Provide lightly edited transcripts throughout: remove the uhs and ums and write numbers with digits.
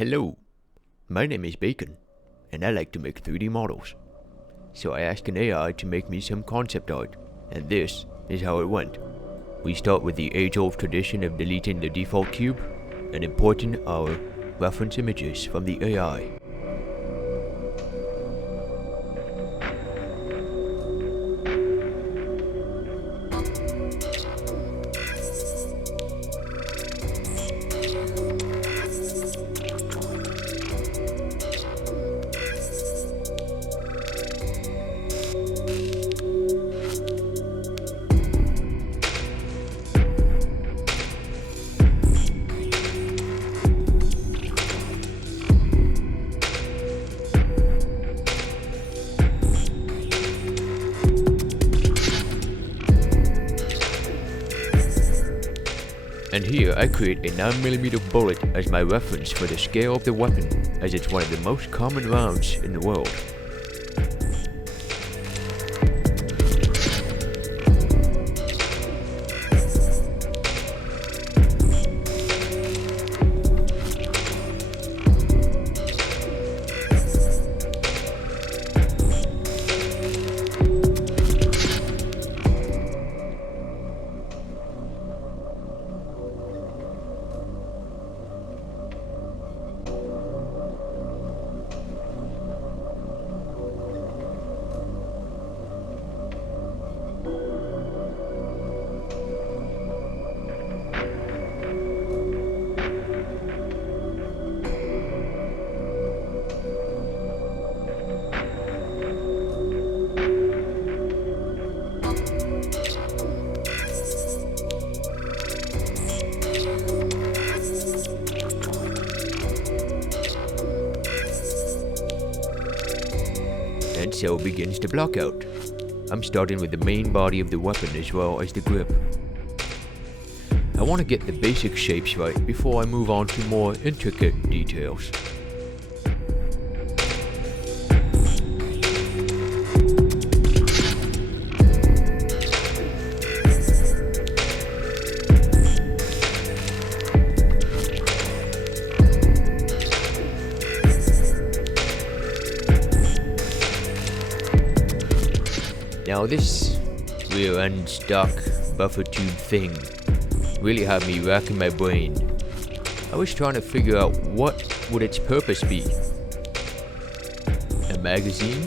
Hello, my name is Bacon, and I like to make 3D models. So I asked an AI to make me some concept art, and this is how it went. We start with the age-old tradition of deleting the default cube and importing our reference images from the AI. And here I create a 9mm bullet as my reference for the scale of the weapon, as it's one of the most common rounds in the world. And so begins the block out. I'm starting with the main body of the weapon as well as the grip. I want to get the basic shapes right before I move on to more intricate details. Now this rear end stock buffer tube thing really had me racking my brain. I was trying to figure out what would its purpose be. A magazine?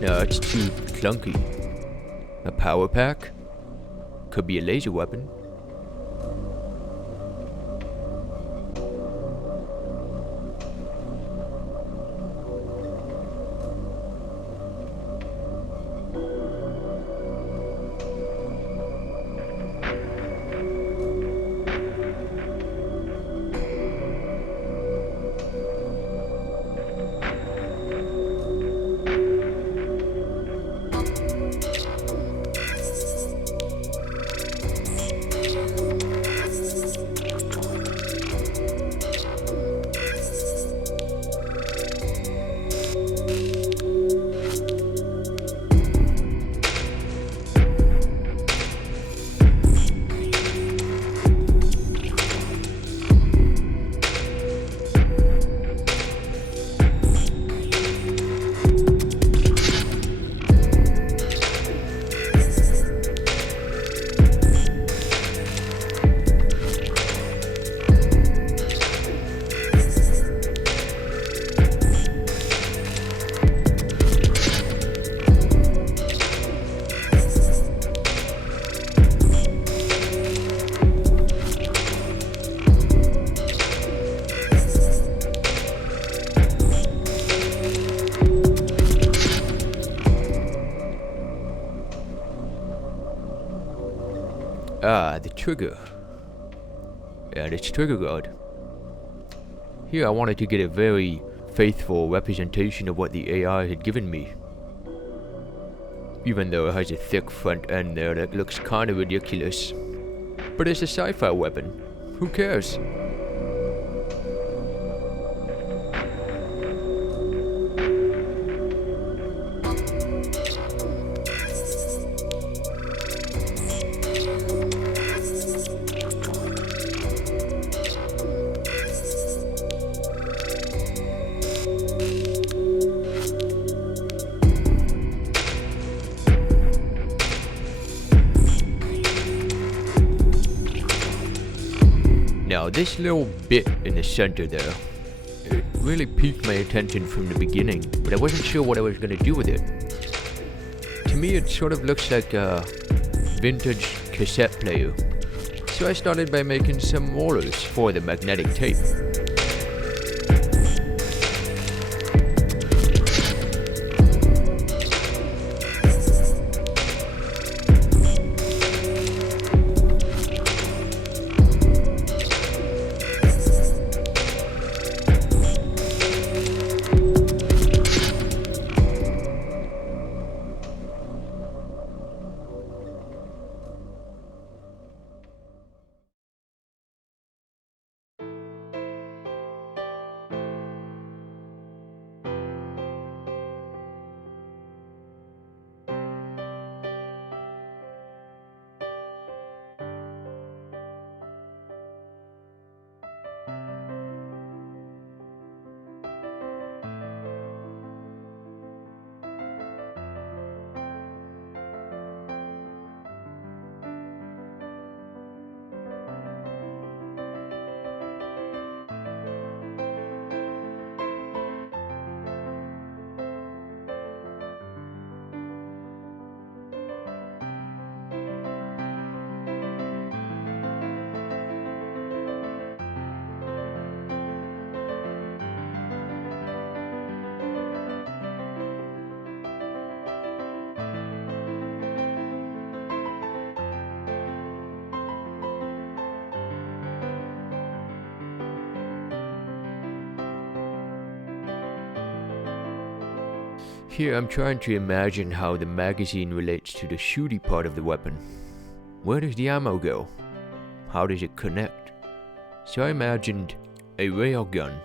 No, it's too clunky. A power pack? Could be a laser weapon. The trigger. And its trigger guard. Here I wanted to get a very faithful representation of what the AI had given me. Even though it has a thick front end there that looks kinda ridiculous. But it's a sci-fi weapon. Who cares? this little bit in the center there, it really piqued my attention from the beginning, but I wasn't sure what I was going to do with it. To me, it sort of looks like a vintage cassette player. So I started by making some rollers for the magnetic tape. Here I'm trying to imagine how the magazine relates to the shooty part of the weapon. Where does the ammo go? How does it connect? So I imagined a railgun,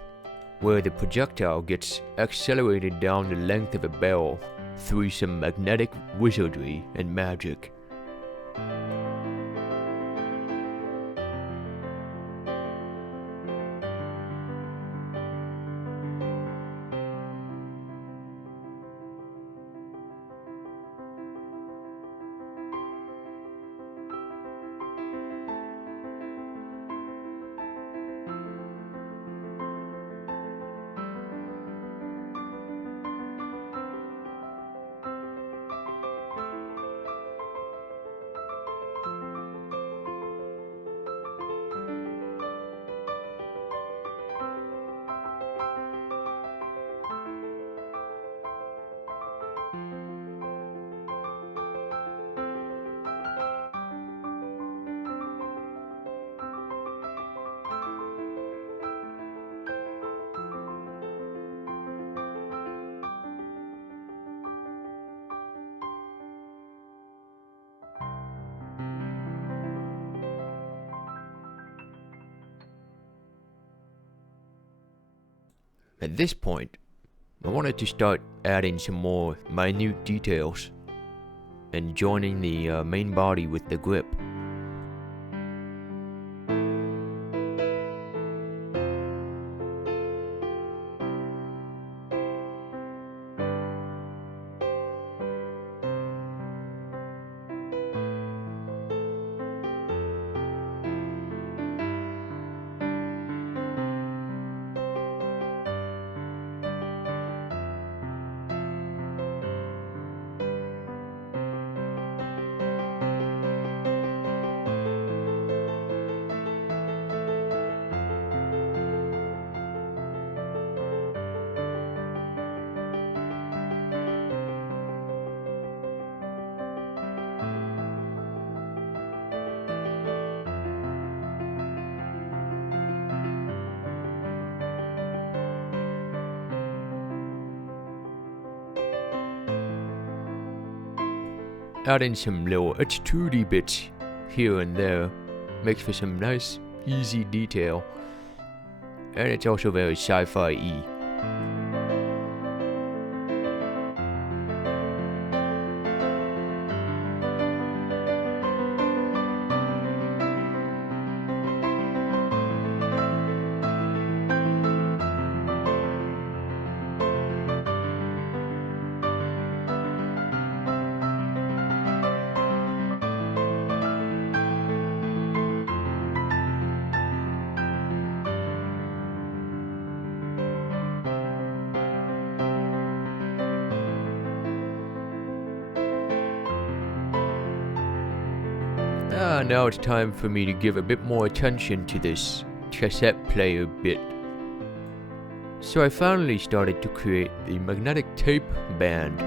where the projectile gets accelerated down the length of a barrel through some magnetic wizardry and magic. At this point, I wanted to start adding some more minute details and joining the main body with the grip. Adding some little extrudy bits here and there makes for some nice, easy detail, and it's also very sci-fi-y. now it's time for me to give a bit more attention to this cassette player bit. So I finally started to create the magnetic tape band.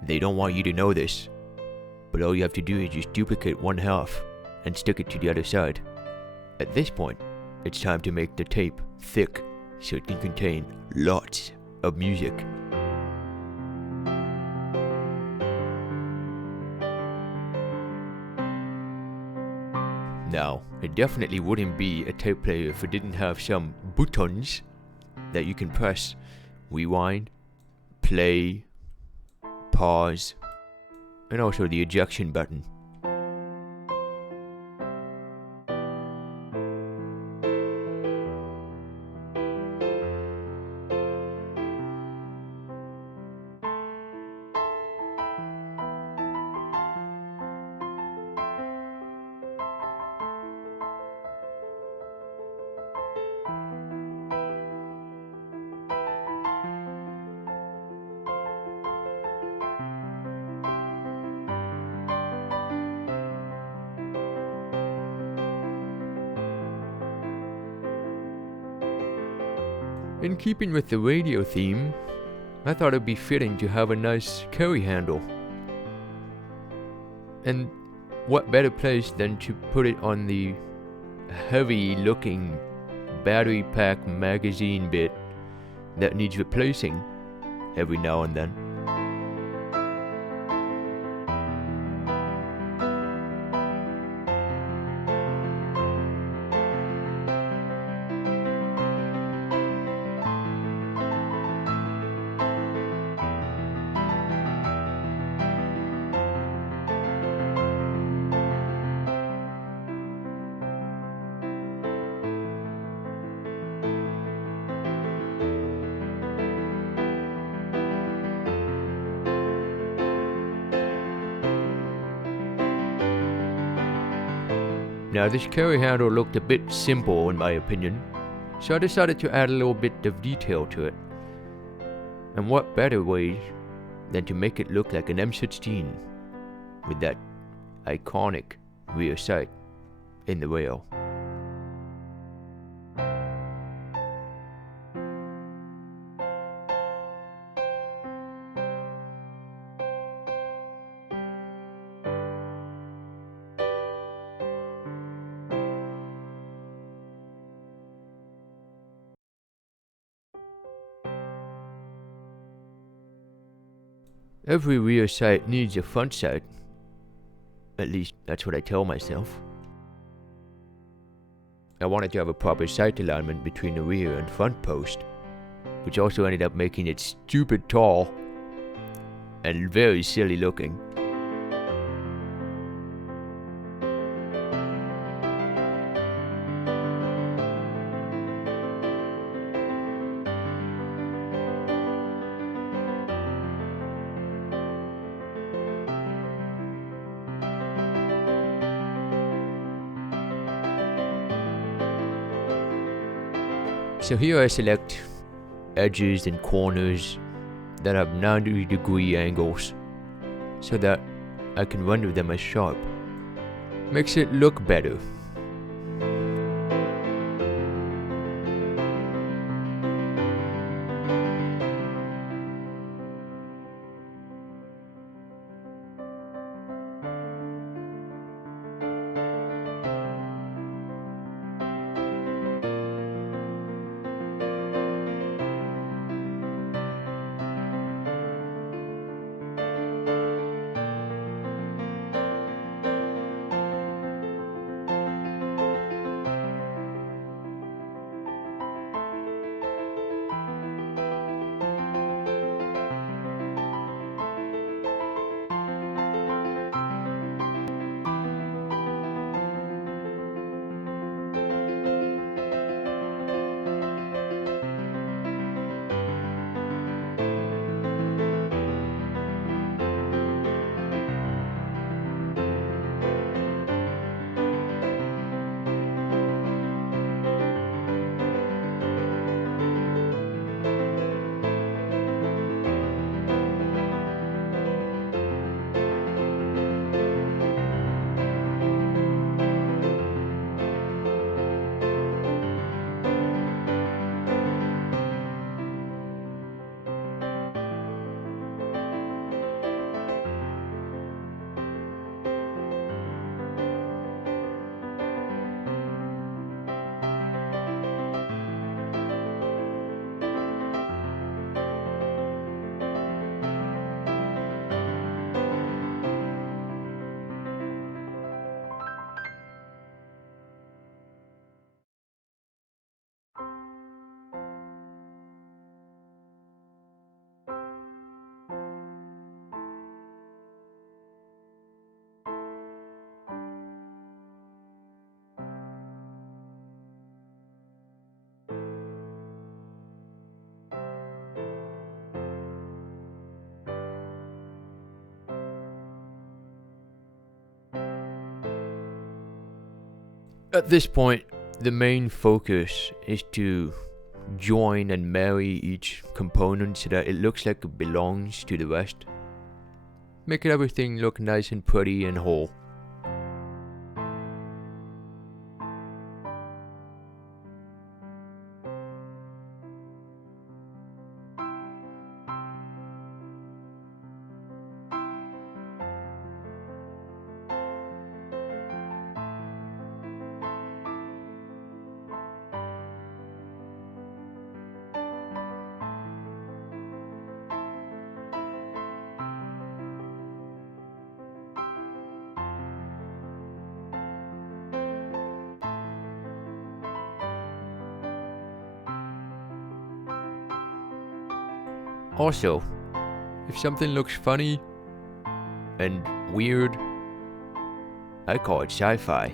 They don't want you to know this, but all you have to do is just duplicate one half and stick it to the other side. At this point, it's time to make the tape thick so it can contain lots of music. Now, it definitely wouldn't be a tape player if it didn't have some buttons that you can press: rewind, play, pause, and also the ejection button. In keeping with the radio theme, I thought it'd be fitting to have a nice carry handle. And what better place than to put it on the heavy looking battery pack magazine bit that needs replacing every now and then. Now this carry handle looked a bit simple in my opinion, so I decided to add a little bit of detail to it. And what better way than to make it look like an M16 with that iconic rear sight in the rail. Every rear sight needs a front sight. At least that's what I tell myself. I wanted to have a proper sight alignment between the rear and front post, which also ended up making it stupid tall and very silly looking. So here I select edges and corners that have 90-degree angles so that I can render them as sharp. Makes it look better. At this point, the main focus is to join and marry each component so that it looks like it belongs to the rest. Make everything look nice and pretty and whole. Also, if something looks funny and weird, I call it sci-fi.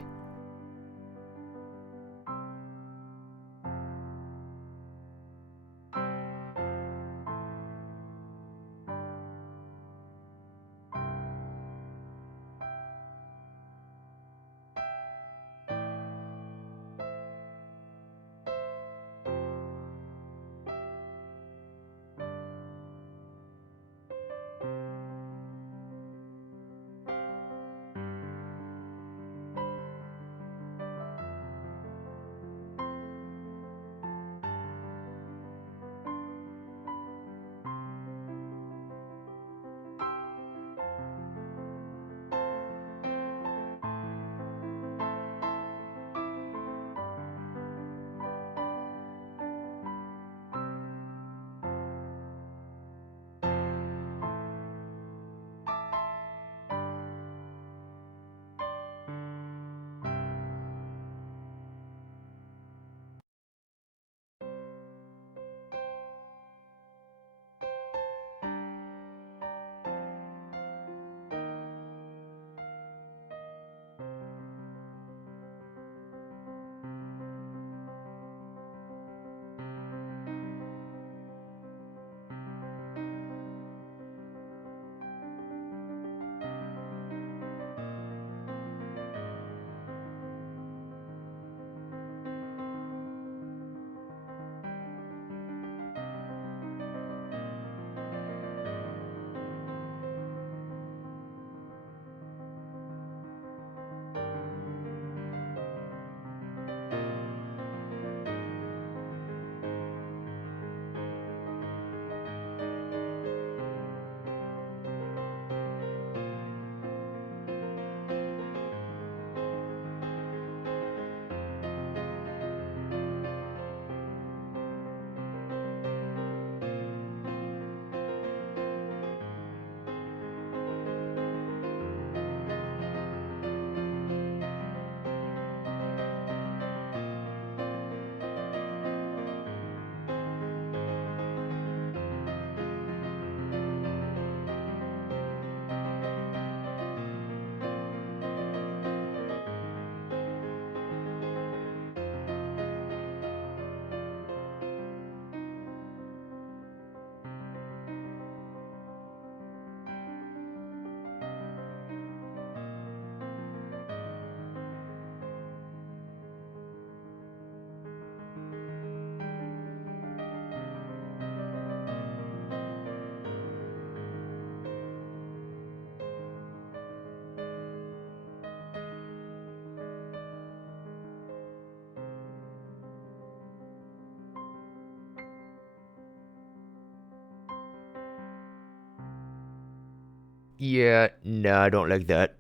Yeah, nah, I don't like that.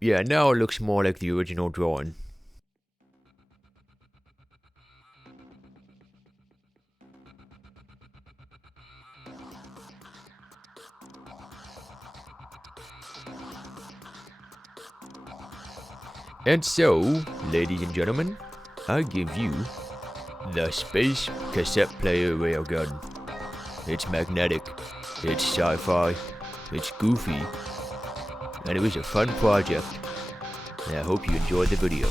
Yeah, now it looks more like the original drawing. And so, ladies and gentlemen, I give you the Space Cassette Player Railgun. It's magnetic, it's sci-fi, it's goofy, and it was a fun project. And I hope you enjoyed the video.